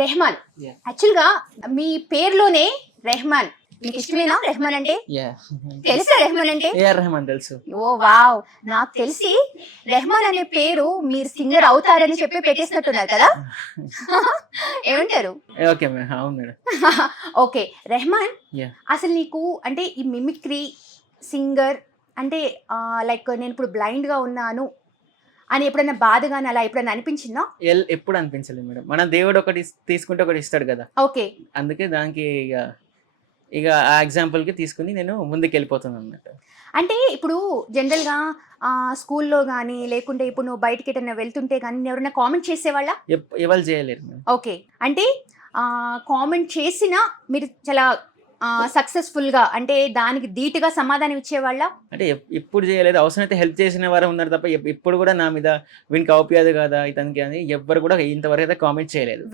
Rahman. Yeah. Actual గా మీ పేరులోనే రెహమాన్. మీకు ఇష్టమేనా రెహమాన్ అంటే? తెలుసా రెహమాన్ అంటే? ఏఆర్ రెహమాన్ తెలుసు. ఓ వావ్, నాకు తెలిసి రెహమాన్ అనే పేరు మీరు సింగర్ అవుతారని చెప్పి పెట్టేసినట్టున్నారు కదా. ఏమంటారు? ఓకే మేడం, అవును మేడం. Okay Rahman, Yeah. అసలు నీకు అంటే ఈ మిమిక్రీ సింగర్ అంటే లైక్ నేను ఇప్పుడు బ్లైండ్ గా ఉన్నాను అని ఎప్పుడైనా బాధగాని అలా ఎప్పుడైనా అనిపించిందా? ఎప్పుడు అనిపించలేదు మేడం. మన దేవుడు ఒకటి తీసుకుంటే ఒకటి ఇస్తాడు కదా, ఓకే. అందుకే దానికి ఇక ఆ ఎగ్జాంపుల్ కి తీసుకుని నేను ముందుకు వెళ్ళిపోతున్నాను అన్నట్టు. అంటే ఇప్పుడు జనరల్గా స్కూల్లో కానీ లేకుంటే ఇప్పుడు నువ్వు బయటికి ఎటైనా వెళ్తుంటే కానీ ఎవరైనా కామెంట్ చేసేవాళ్ళ? ఎవరు చేయలేరు మేడం. ఓకే. అంటే కామెంట్ చేసినా మీరు చాలా సక్సెస్ఫుల్గా అంటే దానికి ధీటుగా సమాధానం ఇచ్చేవాళ్ళ? అంటే ఇప్పుడు చేయలేదు, అవసరమైతే హెల్ప్ చేసిన వారు ఉన్నారు తప్ప ఇప్పుడు కూడా నా మీద వీనికి అవుపియాదు కదా ఇతనికి అని ఎవ్వరు కూడా ఇంతవరకు అయితే కామెంట్ చేయలేదు.